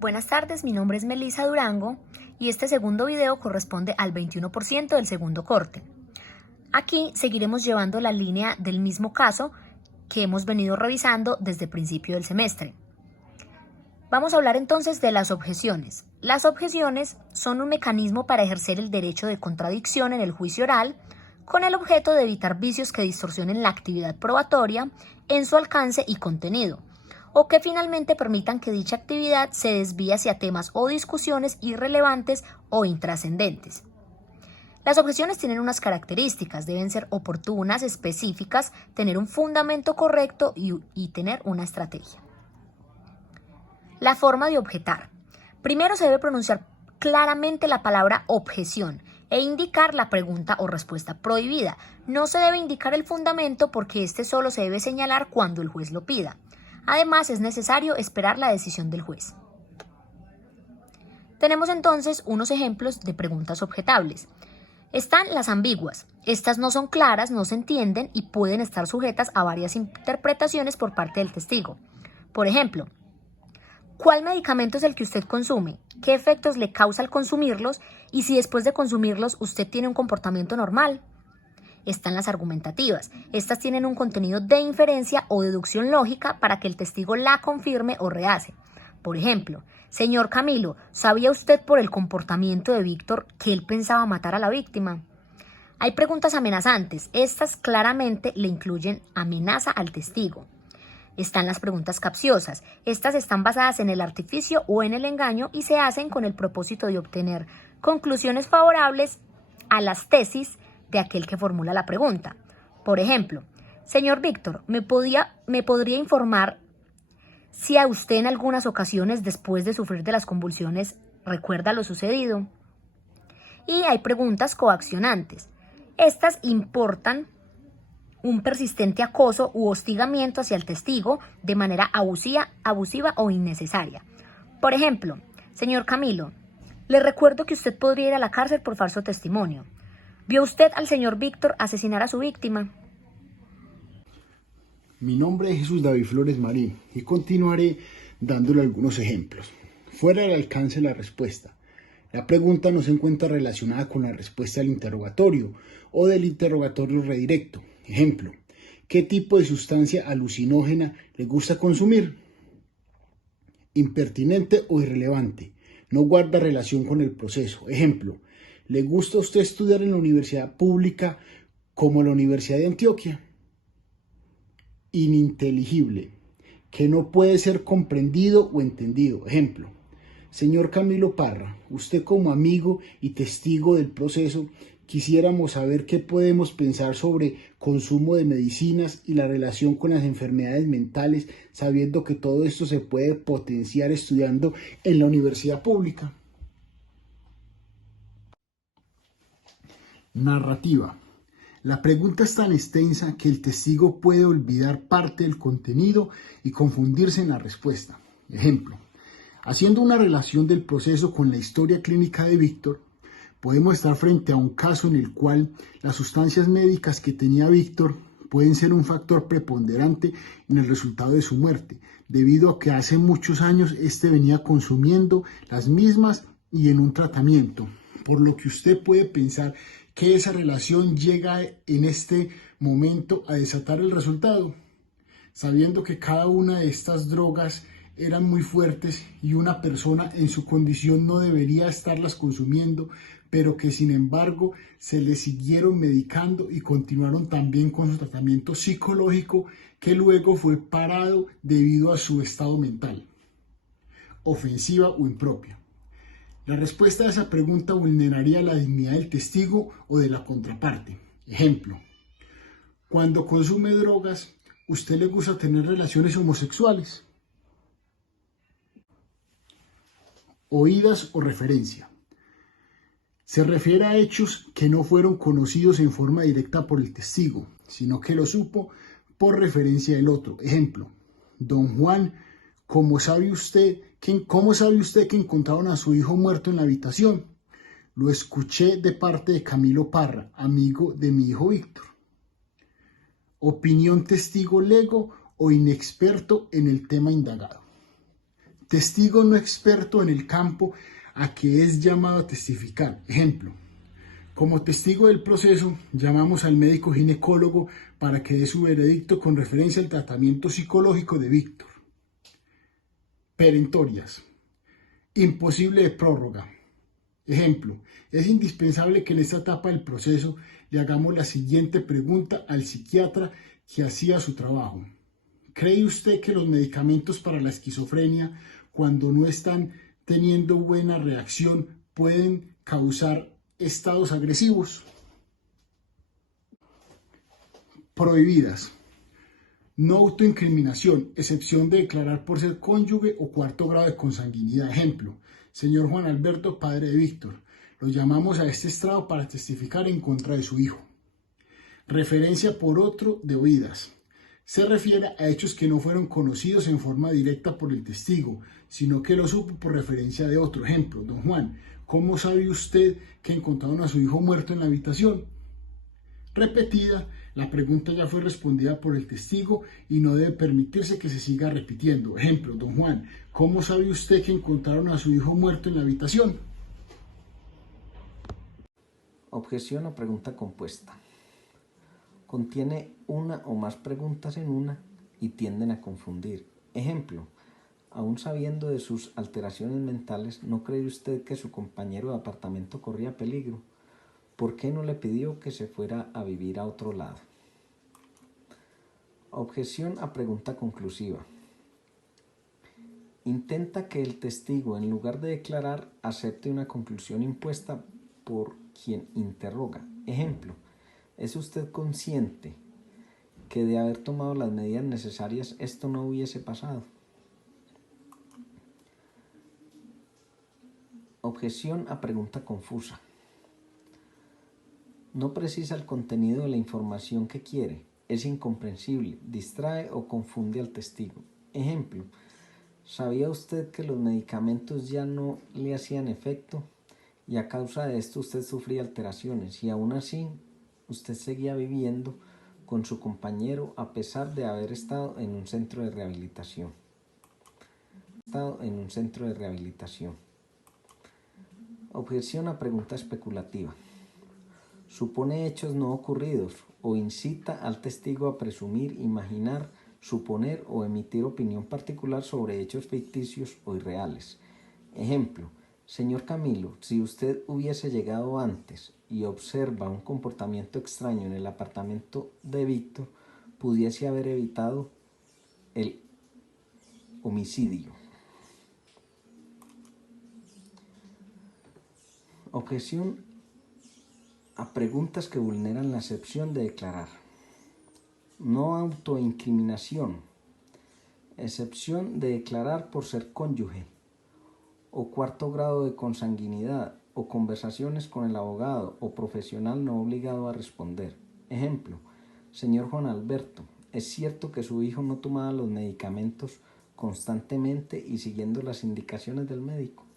Buenas tardes, mi nombre es Melissa Durango y este segundo video corresponde al 21% del segundo corte. Aquí seguiremos llevando la línea del mismo caso que hemos venido revisando desde el principio del semestre. Vamos a hablar entonces de las objeciones. Las objeciones son un mecanismo para ejercer el derecho de contradicción en el juicio oral con el objeto de evitar vicios que distorsionen la actividad probatoria en su alcance y contenido, o que finalmente permitan que dicha actividad se desvíe hacia temas o discusiones irrelevantes o intrascendentes. Las objeciones tienen unas características, deben ser oportunas, específicas, tener un fundamento correcto y tener una estrategia. La forma de objetar. Primero se debe pronunciar claramente la palabra objeción e indicar la pregunta o respuesta prohibida. No se debe indicar el fundamento porque este solo se debe señalar cuando el juez lo pida. Además, es necesario esperar la decisión del juez. Tenemos entonces unos ejemplos de preguntas objetables. Están las ambiguas. Estas no son claras, no se entienden y pueden estar sujetas a varias interpretaciones por parte del testigo. Por ejemplo, ¿cuál medicamento es el que usted consume? ¿Qué efectos le causa al consumirlos? Y si después de consumirlos usted tiene un comportamiento normal. Están las argumentativas. Estas tienen un contenido de inferencia o deducción lógica para que el testigo la confirme o rehace. Por ejemplo, señor Camilo, ¿sabía usted por el comportamiento de Víctor que él pensaba matar a la víctima? Hay preguntas amenazantes. Estas claramente le incluyen amenaza al testigo. Están las preguntas capciosas. Estas están basadas en el artificio o en el engaño y se hacen con el propósito de obtener conclusiones favorables a las tesis de aquel que formula la pregunta. Por ejemplo, señor Víctor, ¿me podría informar si a usted en algunas ocasiones después de sufrir de las convulsiones recuerda lo sucedido? Y hay preguntas coaccionantes. Estas importan un persistente acoso u hostigamiento hacia el testigo de manera abusiva o innecesaria. Por ejemplo, señor Camilo, le recuerdo que usted podría ir a la cárcel por falso testimonio. ¿Vio usted al señor Víctor asesinar a su víctima? Mi nombre es Jesús David Flores Marín y continuaré dándole algunos ejemplos. Fuera del alcance de la respuesta. La pregunta no se encuentra relacionada con la respuesta del interrogatorio o del interrogatorio redirecto. Ejemplo, ¿qué tipo de sustancia alucinógena le gusta consumir? Impertinente o irrelevante. No guarda relación con el proceso. Ejemplo, ¿le gusta a usted estudiar en la universidad pública como la Universidad de Antioquia? Ininteligible, que no puede ser comprendido o entendido. Ejemplo, señor Camilo Parra, usted como amigo y testigo del proceso, quisiéramos saber qué podemos pensar sobre consumo de medicinas y la relación con las enfermedades mentales, sabiendo que todo esto se puede potenciar estudiando en la universidad pública. Narrativa. La pregunta es tan extensa que el testigo puede olvidar parte del contenido y confundirse en la respuesta. Ejemplo, haciendo una relación del proceso con la historia clínica de Víctor, podemos estar frente a un caso en el cual las sustancias médicas que tenía Víctor pueden ser un factor preponderante en el resultado de su muerte, debido a que hace muchos años este venía consumiendo las mismas y en un tratamiento, por lo que usted puede pensar que esa relación llega en este momento a desatar el resultado, sabiendo que cada una de estas drogas eran muy fuertes y una persona en su condición no debería estarlas consumiendo, pero que sin embargo se le siguieron medicando y continuaron también con su tratamiento psicológico que luego fue parado debido a su estado mental, ofensiva o impropia. La respuesta a esa pregunta vulneraría la dignidad del testigo o de la contraparte. Ejemplo, cuando consume drogas, ¿usted le gusta tener relaciones homosexuales? Oídas o referencia. Se refiere a hechos que no fueron conocidos en forma directa por el testigo, sino que lo supo por referencia del otro. Ejemplo, don Juan, ¿cómo sabe usted que encontraron a su hijo muerto en la habitación? Lo escuché de parte de Camilo Parra, amigo de mi hijo Víctor. Opinión testigo lego o inexperto en el tema indagado. Testigo no experto en el campo a que es llamado a testificar. Ejemplo, como testigo del proceso, llamamos al médico ginecólogo para que dé su veredicto con referencia al tratamiento psicológico de Víctor. Perentorias. Imposible de prórroga. Ejemplo, es indispensable que en esta etapa del proceso le hagamos la siguiente pregunta al psiquiatra que hacía su trabajo. ¿Cree usted que los medicamentos para la esquizofrenia, cuando no están teniendo buena reacción, pueden causar estados agresivos? Prohibidas. No autoincriminación, excepción de declarar por ser cónyuge o cuarto grado de consanguinidad. Ejemplo, señor Juan Alberto, padre de Víctor, lo llamamos a este estrado para testificar en contra de su hijo. Referencia por otro de oídas. Se refiere a hechos que no fueron conocidos en forma directa por el testigo, sino que lo supo por referencia de otro. Ejemplo, don Juan, ¿cómo sabe usted que encontraron a su hijo muerto en la habitación? Repetida, la pregunta ya fue respondida por el testigo y no debe permitirse que se siga repitiendo. Ejemplo, don Juan, ¿cómo sabe usted que encontraron a su hijo muerto en la habitación? Objeción o pregunta compuesta. Contiene una o más preguntas en una y tienden a confundir. Ejemplo, aún sabiendo de sus alteraciones mentales, ¿no cree usted que su compañero de apartamento corría peligro? ¿Por qué no le pidió que se fuera a vivir a otro lado? Objeción a pregunta conclusiva. Intenta que el testigo, en lugar de declarar, acepte una conclusión impuesta por quien interroga. Ejemplo, ¿es usted consciente que de haber tomado las medidas necesarias esto no hubiese pasado? Objeción a pregunta confusa. No precisa el contenido de la información que quiere, es incomprensible, distrae o confunde al testigo. Ejemplo, ¿sabía usted que los medicamentos ya no le hacían efecto y a causa de esto usted sufría alteraciones y aún así usted seguía viviendo con su compañero a pesar de haber estado en un centro de rehabilitación? Objeción a pregunta especulativa. Supone hechos no ocurridos o incita al testigo a presumir, imaginar, suponer o emitir opinión particular sobre hechos ficticios o irreales. Ejemplo, señor Camilo, si usted hubiese llegado antes y observa un comportamiento extraño en el apartamento de Víctor, pudiese haber evitado el homicidio. Objeción a preguntas que vulneran la excepción de declarar. No autoincriminación. Excepción de declarar por ser cónyuge o cuarto grado de consanguinidad o conversaciones con el abogado o profesional no obligado a responder. Ejemplo, señor Juan Alberto, ¿es cierto que su hijo no tomaba los medicamentos constantemente y siguiendo las indicaciones del médico?